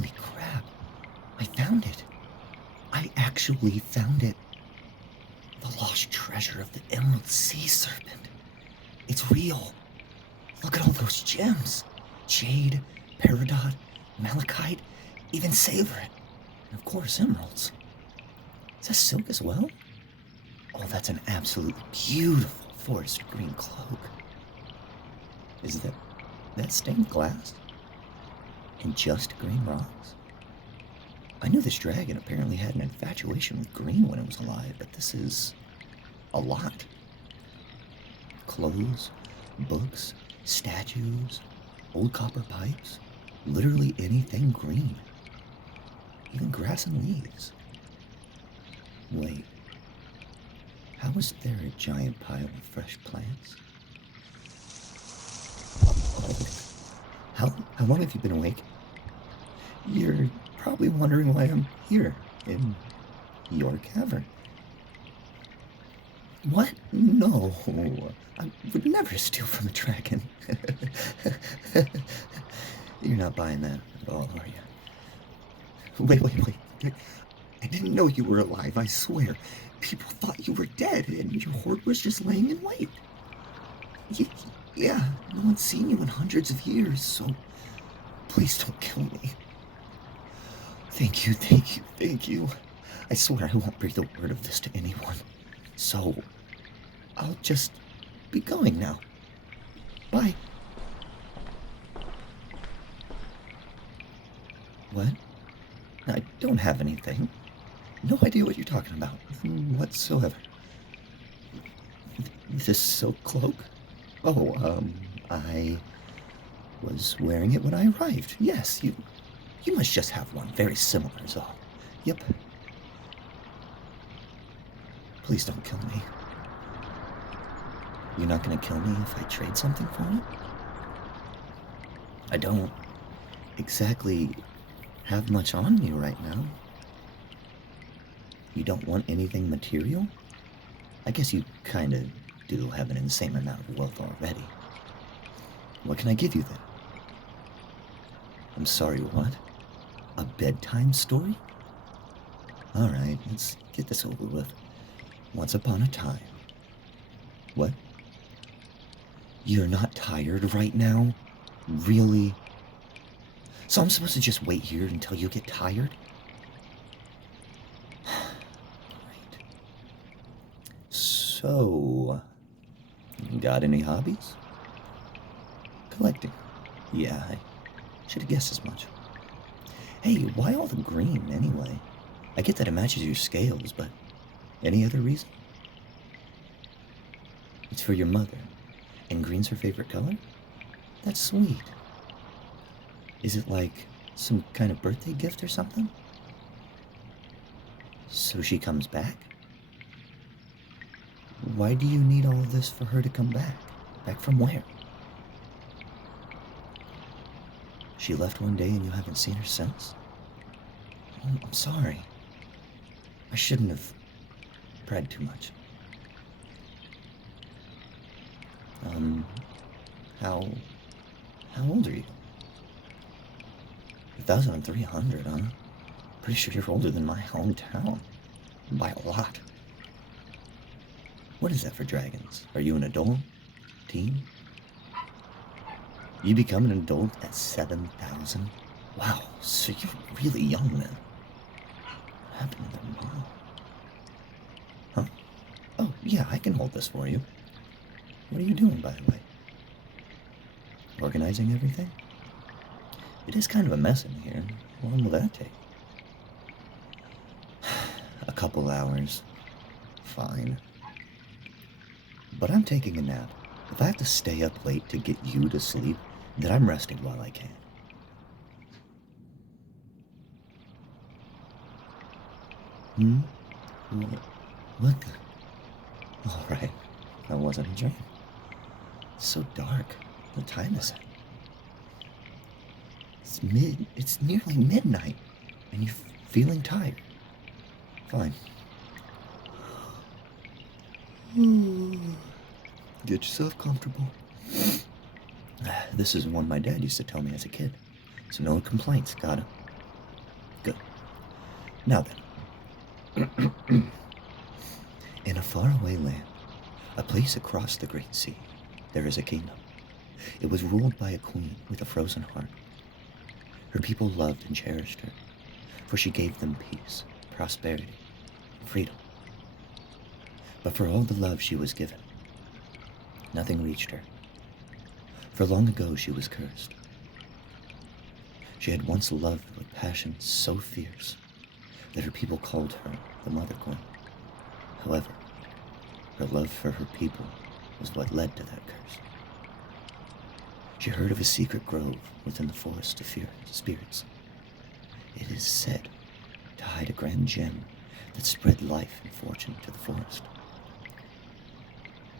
Holy crap. I found it. I actually found it. The lost treasure of the Emerald Sea Serpent. It's real. Look at all those gems. Jade, peridot, malachite, even savorite. And of course, emeralds. Is that silk as well? Oh, that's an absolutely beautiful forest green cloak. Is that stained glass? And just green rocks? I knew this dragon apparently had an infatuation with green when it was alive, but this is a lot. Clothes, books, statues, old copper pipes, literally anything green. Even grass and leaves. Wait, how is there a giant pile of fresh plants? How long have you been awake? You're probably wondering why I'm here in your cavern. What? No, I would never steal from a dragon. You're not buying that at all, are you? Wait. I didn't know you were alive, I swear. People thought you were dead and your hoard was just laying in wait. Yeah, no one's seen you in hundreds of years, so please don't kill me. Thank you. I swear I won't breathe a word of this to anyone. So, I'll just be going now. Bye. What? I don't have anything. No idea what you're talking about, whatsoever. This silk cloak? Oh, I was wearing it when I arrived. Yes, you must just have one very similar is all. Yep. Please don't kill me. You're not gonna kill me if I trade something for it? I don't exactly have much on me right now. You don't want anything material? I guess you kinda do have an insane amount of wealth already. What can I give you then? I'm sorry, what? A bedtime story? Alright, let's get this over with. Once upon a time. What? You're not tired right now? Really? So I'm supposed to just wait here until you get tired? Great. So, got any hobbies? Collecting. Yeah, I should have guessed as much. Hey, why all the green anyway? I get that it matches your scales, but any other reason? It's for your mother, and green's her favorite color? That's sweet. Is it like some kind of birthday gift or something? So she comes back? Why do you need all of this for her to come back? Back from where? She left one day and you haven't seen her since? Oh, I'm sorry. I shouldn't have bragged too much. How old are you? 1,300, huh? Pretty sure you're older than my hometown. By a lot. What is that for dragons? Are you an adult? Teen? You become an adult at 7,000? Wow, so you're really young then. What happened to their mom? Huh? Oh, yeah, I can hold this for you. What are you doing, by the way? Organizing everything? It is kind of a mess in here. How long will that take? A couple hours. Fine. But I'm taking a nap. If I have to stay up late to get you to sleep, then I'm resting while I can. What the? All right. That wasn't a dream. It's so dark. What time is it? It's nearly midnight, and you're feeling tired. Fine. Get yourself comfortable. This is one my dad used to tell me as a kid, so no complaints, got it? Now then, in a faraway land, a place across the great sea, there is a kingdom. It was ruled by a queen with a frozen heart. Her people loved and cherished her, for she gave them peace, prosperity, and freedom. But for all the love she was given, nothing reached her. For long ago she was cursed. She had once loved with passion so fierce that her people called her the Mother Queen. However, her love for her people was what led to that curse. She heard of a secret grove within the forest of spirits. It is said to hide a grand gem that spread life and fortune to the forest.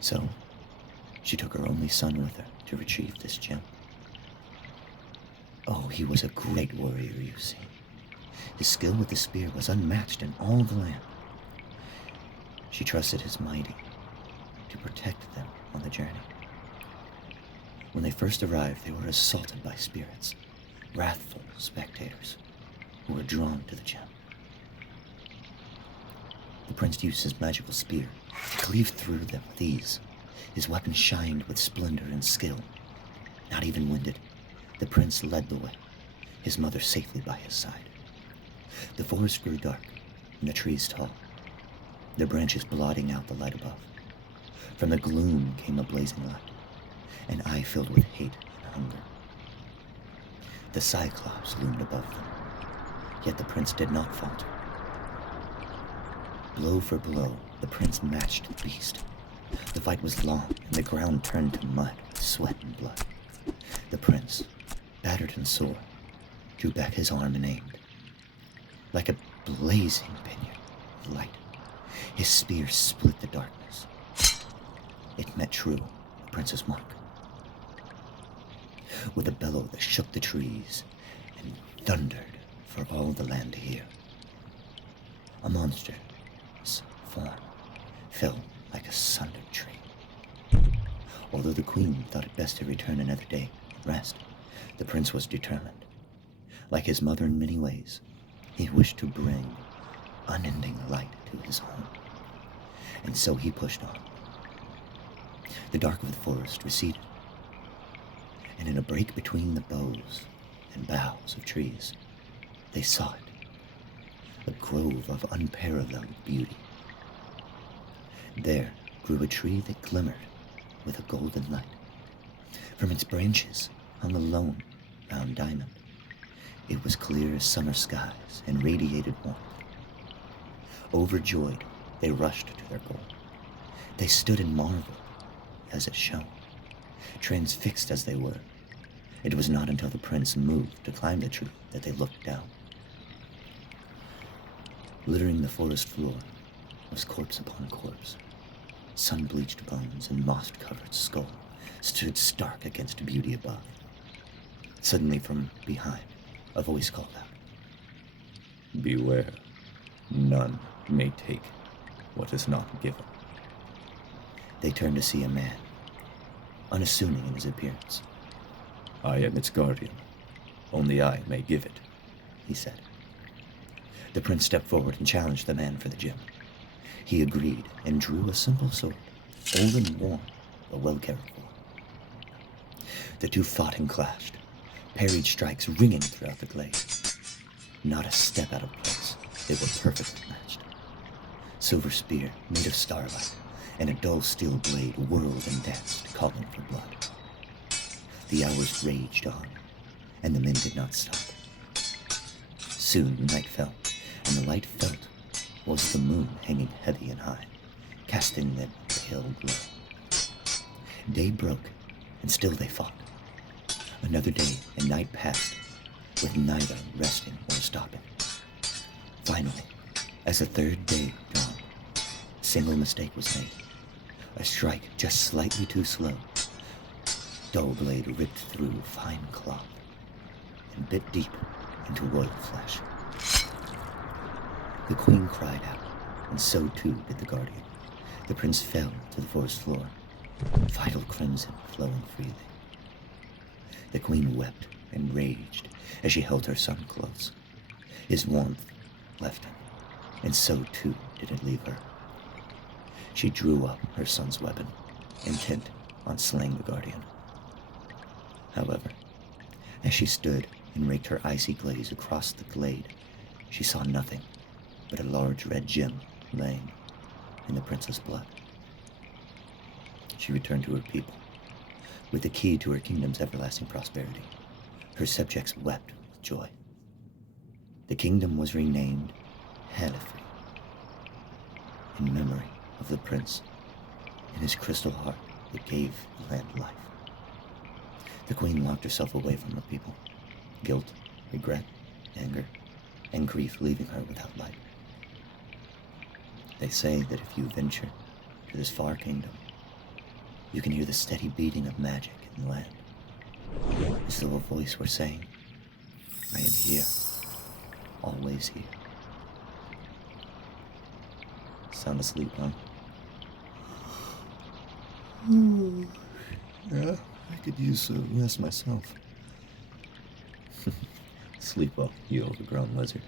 So, she took her only son with her to retrieve this gem. Oh, he was a great warrior, you see. His skill with the spear was unmatched in all the land. She trusted his mighty to protect them on the journey. When they first arrived, they were assaulted by spirits, wrathful spectators who were drawn to the gem. The prince used his magical spear to cleave through them with ease. His weapon shined with splendor and skill. Not even winded, the prince led the way, his mother safely by his side. The forest grew dark and the trees tall, their branches blotting out the light above. From the gloom came a blazing light, an eye filled with hate and hunger. The Cyclops loomed above them, yet the prince did not falter. Blow for blow, the prince matched the beast. The fight was long, and the ground turned to mud, sweat, and blood. The prince, battered and sore, drew back his arm and aimed. Like a blazing pinion of light, his spear split the darkness. It met true, the prince's mark. With a bellow that shook the trees and thundered for all the land to hear, a monstrous form fell like a sundered tree. Although the queen thought it best to return another day and rest, the prince was determined. Like his mother in many ways, he wished to bring unending light to his home. And so he pushed on. The dark of the forest receded, and in a break between the boughs and boughs of trees, they saw it, a grove of unparalleled beauty. There grew a tree that glimmered with a golden light. From its branches hung a lone, round diamond. It was clear as summer skies and radiated warmth. Overjoyed, they rushed to their goal. They stood and marveled as it shone. Transfixed as they were, it was not until the prince moved to climb the tree that they looked down. Littering the forest floor was corpse upon corpse. Sun-bleached bones and moss-covered skull stood stark against beauty above. Suddenly from behind, a voice called out, "Beware, none may take what is not given." They turned to see a man, unassuming in his appearance. "I am its guardian. Only I may give it," he said. The prince stepped forward and challenged the man for the gem. He agreed and drew a simple sword, old and worn, but well cared for. The two fought and clashed, parried strikes ringing throughout the glade. Not a step out of place, they were perfectly matched. Silver spear made of starlight, and a dull steel blade whirled and danced, calling for blood. The hours raged on, and the men did not stop. Soon night fell, and the light felt was the moon hanging heavy and high, casting a pale glow. Day broke, and still they fought. Another day and night passed, with neither resting or stopping. Finally, as the third day dawned, a single mistake was made. A strike just slightly too slow. Dull blade ripped through fine cloth and bit deep into royal flesh. The queen cried out, and so too did the guardian. The prince fell to the forest floor, vital crimson flowing freely. The queen wept and raged as she held her son close. His warmth left him, and so too did it leave her. She drew up her son's weapon, intent on slaying the guardian. However, as she stood and raked her icy gaze across the glade, she saw nothing but a large red gem laying in the prince's blood. She returned to her people with the key to her kingdom's everlasting prosperity. Her subjects wept with joy. The kingdom was renamed Halifree in memory of the prince and his crystal heart that gave the land life. The queen locked herself away from her people, guilt, regret, anger, and grief leaving her without light. They say that if you venture to this far kingdom, you can hear the steady beating of magic in the land, as though a voice were saying, I am here, always here. Sound asleep, huh? Yeah, I could use a rest myself. Sleep well, you overgrown lizard.